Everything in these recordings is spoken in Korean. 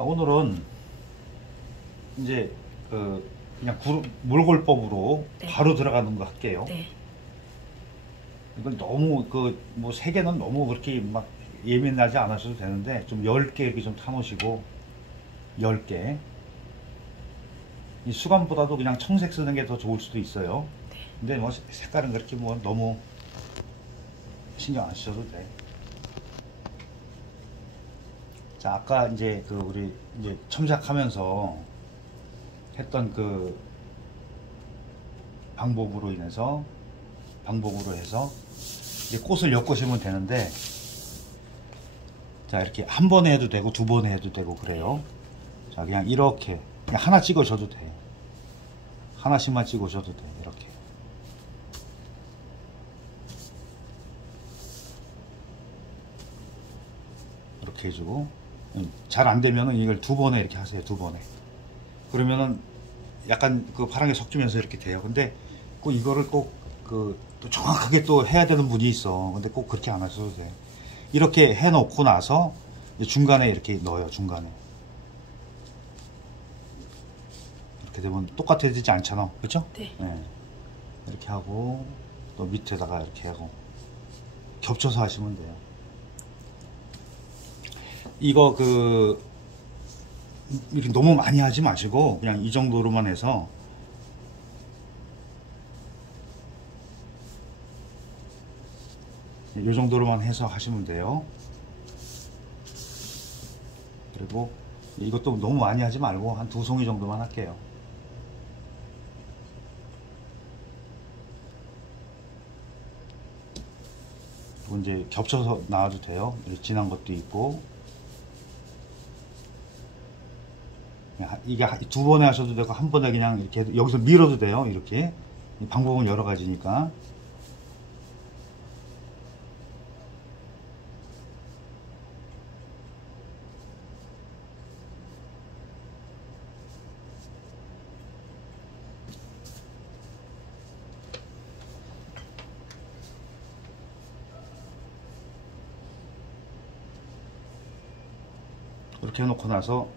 자, 오늘은 이제 그냥 몰골법으로 네. 바로 들어가는 거 할게요. 네. 이건 너무 뭐 세 개는 너무 그렇게 막 예민하지 않으셔도 되는데 좀 10개 이렇게 좀 타놓으시고 10개. 이 수감보다도 그냥 청색 쓰는 게 더 좋을 수도 있어요. 근데 뭐 색깔은 그렇게 뭐 너무 신경 안 쓰셔도 돼. 자, 아까 이제 우리 이제 첨삭하면서 했던 방법으로 해서 이제 꽃을 엮으시면 되는데, 자, 이렇게 한 번에 해도 되고 두 번에 해도 되고 그래요. 자, 그냥 이렇게 그냥 하나 찍으셔도 돼. 하나씩만 찍으셔도 돼. 이렇게. 이렇게 해주고, 잘 안 되면은 이걸 두 번에 이렇게 하세요. 두 번에. 그러면은 약간 파랑에 섞이면서 이렇게 돼요. 근데 꼭 이거를 꼭 또 정확하게 또 해야 되는 분이 있어. 근데 꼭 그렇게 안 하셔도 돼. 이렇게 해 놓고 나서 중간에 이렇게 넣어요. 중간에. 이렇게 되면 똑같아지지 않잖아. 그렇죠? 네. 네. 이렇게 하고 또 밑에다가 이렇게 하고 겹쳐서 하시면 돼요. 이거 이렇게 너무 많이 하지 마시고 그냥 이 정도로만 해서 이 정도로만 해서 하시면 돼요. 그리고 이것도 너무 많이 하지 말고 한 2송이 정도만 할게요. 그리고 이제 겹쳐서 나와도 돼요. 진한 것도 있고. 이게 두 번에 하셔도 되고 한 번에 그냥 이렇게 여기서 밀어도 돼요. 이렇게 방법은 여러 가지니까. 이렇게 해놓고 나서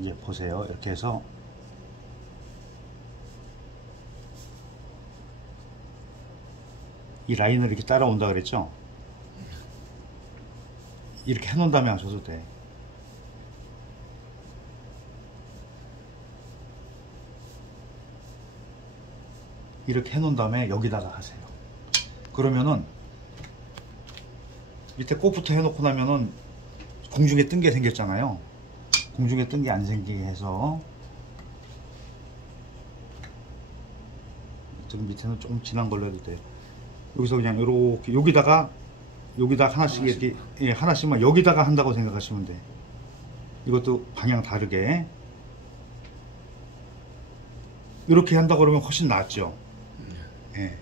이제 보세요. 이렇게 해서 이 라인을 이렇게 따라온다 그랬죠? 이렇게 해놓은 다음에 하셔도 돼. 이렇게 해놓은 다음에 여기다가 하세요. 그러면은 밑에 꽃부터 해놓고 나면은 공중에 뜬 게 생겼잖아요. 공중에 뜬 게 안 생기게 해서 지금 밑에는 조금 진한 걸로 해도 돼요. 여기서 그냥 이렇게 여기다가 하나씩 이렇게 하나씩만 여기다가 한다고 생각하시면 돼. 이것도 방향 다르게 이렇게 한다 그러면 훨씬 낫죠. 예.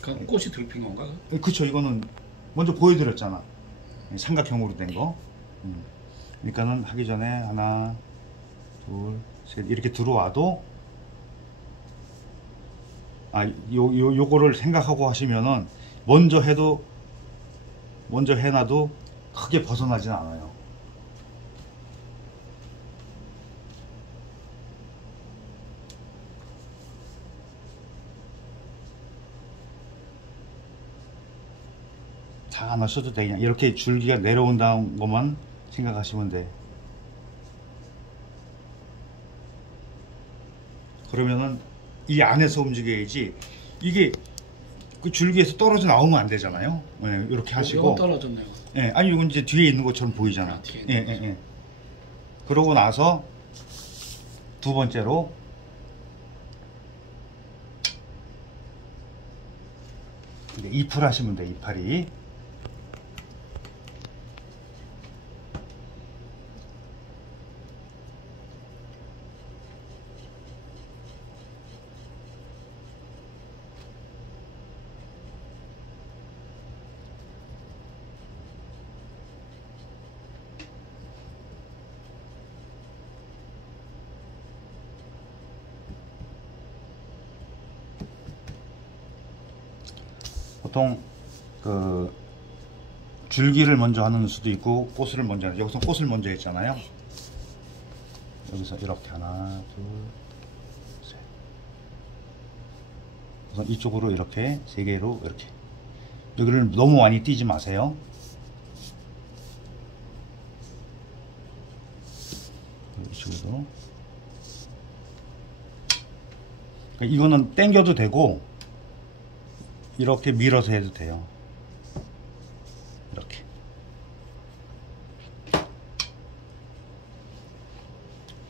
그 꽃이 들핀 건가? 그쵸. 이거는 먼저 보여드렸잖아. 삼각형으로 된 거. 그러니까는 하기 전에 하나, 둘, 셋 이렇게 들어와도 요거를 생각하고 하시면은 먼저 해놔도 크게 벗어나진 않아요. 다 안 하셔도 돼. 그냥 이렇게 줄기가 내려온다는 것만 생각하시면 돼. 그러면은 이 안에서 움직여야지 이게 그 줄기에서 떨어져 나오면 안 되잖아요. 네, 이렇게 하시고. 떨어졌네요. 예, 아니 이건 이제 뒤에 있는 것처럼 보이잖아. 뒤에 예, 예, 예. 그러고 나서 두 번째로 이제 잎을 하시면 돼. 이파리. 보통 그 줄기를 먼저 하는 수도 있고 꽃을 먼저 하는, 여기서 꽃을 먼저 했잖아요. 여기서 이렇게 하나, 둘, 셋. 우선 이쪽으로 이렇게 세 개로 이렇게. 여기를 너무 많이 띄지 마세요. 이쪽으로. 그러니까 이거는 당겨도 되고 이렇게 밀어서 해도 돼요. 이렇게.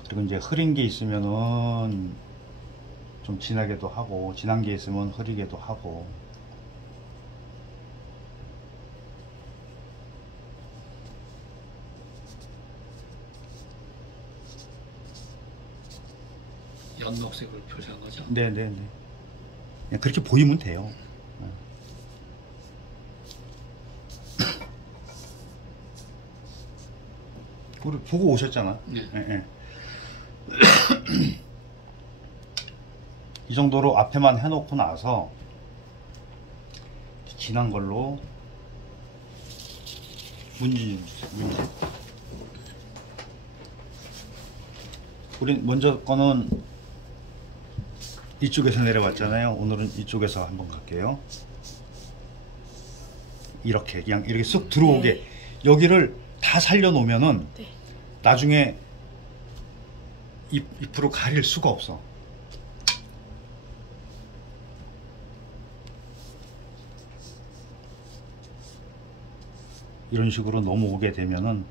그리고 이제 흐린 게 있으면은 좀 진하게도 하고, 진한 게 있으면 흐리게도 하고. 연녹색을 표시한 거죠? 네네네. 그냥 그렇게 보이면 돼요. 우리 보고 오셨잖아. 네. 예, 예. 이 정도로 앞에만 해놓고 나서 진한 걸로 문지 주세요. 문지. 우리 먼저 거는 이쪽에서 내려왔잖아요. 오늘은 이쪽에서 한번 갈게요. 이렇게 그냥 이렇게 쑥 들어오게. 네. 여기를 다 살려놓으면은 네. 나중에 잎으로 가릴 수가 없어. 이런 식으로 넘어오게 되면은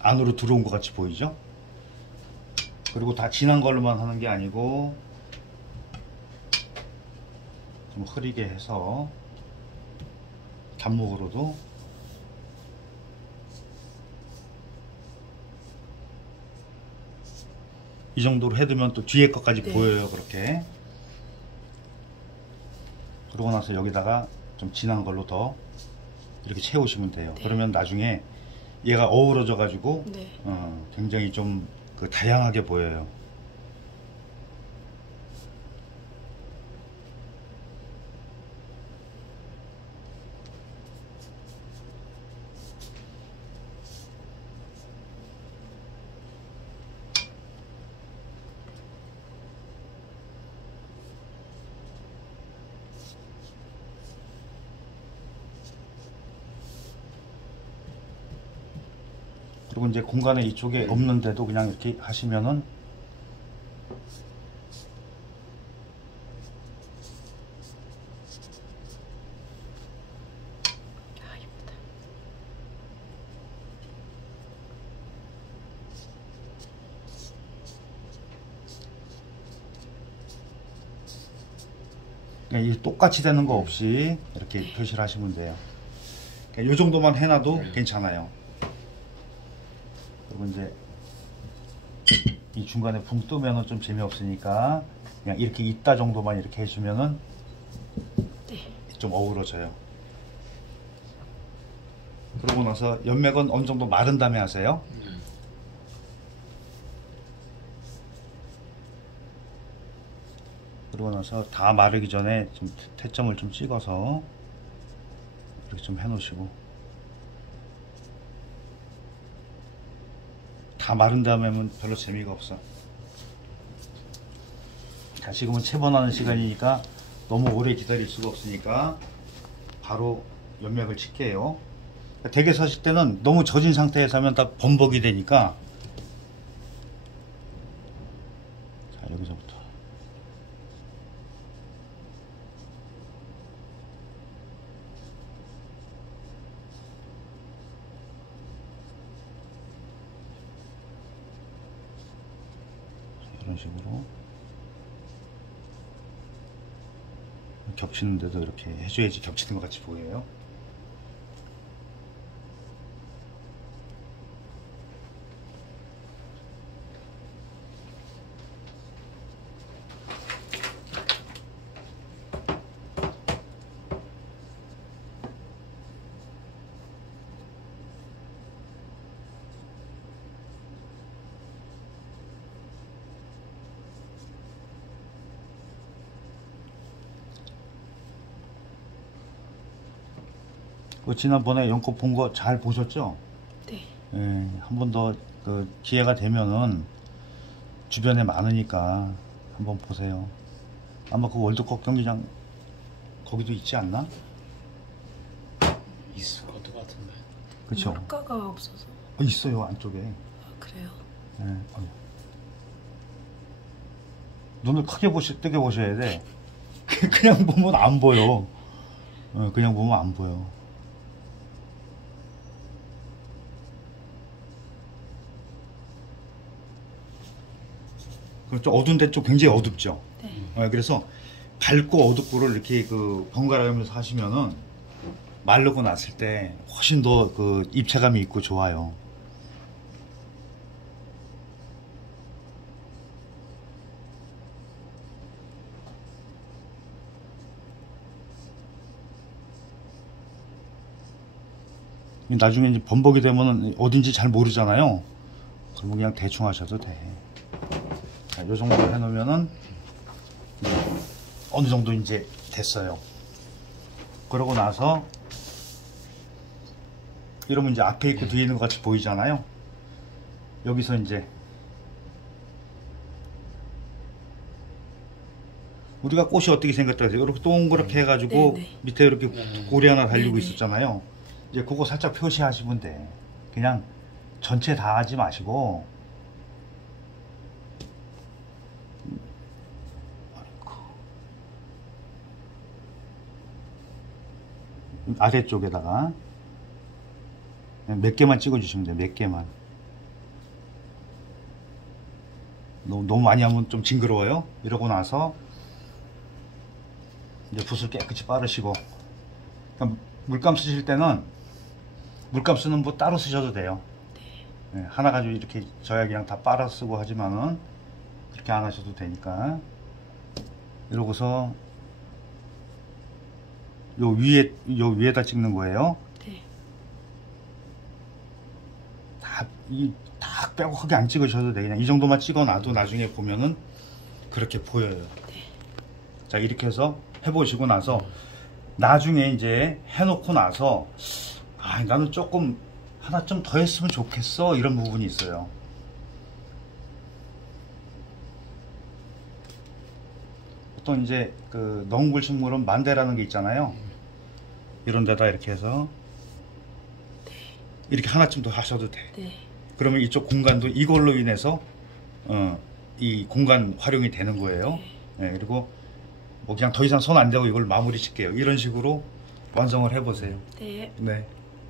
안으로 들어온 것 같이 보이죠? 그리고 다 진한 걸로만 하는 게 아니고 좀 흐리게 해서 단목으로도 이 정도로 해두면 또 뒤에 것까지 네. 보여요. 그렇게. 그러고 나서 여기다가 좀 진한 걸로 더 이렇게 채우시면 돼요. 네. 그러면 나중에 얘가 어우러져 가지고 네. 굉장히 좀 그 다양하게 보여요. 그리고 이제 공간에 이쪽에 없는데도 그냥 이렇게 하시면은 아, 예쁘다. 그냥 이 똑같이 되는 거 없이 이렇게 표시를 하시면 돼요. 그냥 이 정도만 해놔도 괜찮아요. 그리고 이제 이 중간에 붕 뜨면은 좀 재미없으니까 그냥 이렇게 있다 정도만 이렇게 해주면은 네. 좀 어우러져요. 그러고 나서 연맥은 어느 정도 마른 다음에 하세요. 그러고 나서 다 마르기 전에 좀 태점을 좀 찍어서 이렇게 좀 해놓으시고, 다 마른 다음에 하면 별로 재미가 없어. 자, 지금은 채번하는 시간이니까 너무 오래 기다릴 수가 없으니까 바로 연맥을 칠게요. 댁에 사실 때는 너무 젖은 상태에서 하면 다 범벅이 되니까. 자, 여기서부터 이런 식으로 겹치는데도 이렇게 해줘야지 겹치는 것 같이 보여요. 지난번에 연꽃 본 거 잘 보셨죠? 네. 예, 한 번 더 그 기회가 되면은 주변에 많으니까 한번 보세요. 아마 그 월드컵 경기장 거기도 있지 않나? 있을 것 같은데. 그쵸? 물가가 없어서. 있어요 안쪽에. 아, 그래요? 예, 어휴. 눈을 크게 뜨게 보셔야 돼. 그냥 보면 안 보여. 그냥 보면 안 보여. 좀 어두운 데 좀 굉장히 어둡죠. 네. 그래서 밝고 어둡고를 이렇게 그 번갈아가면서 하시면은 마르고 났을 때 훨씬 더 그 입체감이 있고 좋아요. 나중에 이제 범벅이 되면은 어딘지 잘 모르잖아요. 그러면 그냥 대충 하셔도 돼. 자, 요 정도 해놓으면은 어느 정도 이제 됐어요. 그러고 나서 이러면 이제 앞에 있고 뒤에 있는 것 같이 보이잖아요. 여기서 이제 우리가 꽃이 어떻게 생겼다 해서 이렇게 동그랗게 해가지고 네네. 밑에 이렇게 고리 하나 달리고 네네. 있었잖아요. 이제 그거 살짝 표시하시면 돼. 그냥 전체 다 하지 마시고 아래쪽에다가 몇 개만 찍어주시면 돼요. 몇 개만. 너무 많이 하면 좀 징그러워요. 이러고 나서 이제 붓을 깨끗이 빠르시고, 그러니까 물감 쓰실 때는 물감 쓰는 붓 따로 쓰셔도 돼요. 네, 하나 가지고 이렇게 저야 그냥 다 빨아 쓰고 하지만은 그렇게 안 하셔도 되니까. 이러고서 요 위에다 찍는 거예요. 네. 다 빼곡하게 안 찍으셔도 돼. 그냥 이 정도만 찍어놔도 나중에 보면은 그렇게 보여요. 네. 자, 이렇게 해서 해보시고 나서 나중에 이제 해놓고 나서 나는 조금 하나 좀 더 했으면 좋겠어, 이런 부분이 있어요. 보통 이제 그 넝굴 식물은 만대라는 게 있잖아요. 이런 데다 이렇게 해서 이렇게 하나쯤 더 하셔도 돼. 네. 그러면 이쪽 공간도 이걸로 인해서 이 공간 활용이 되는 거예요. 네, 그리고 뭐 그냥 더 이상 손 안 대고 이걸 마무리 칠게요. 이런 식으로 완성을 해보세요. 네. 네.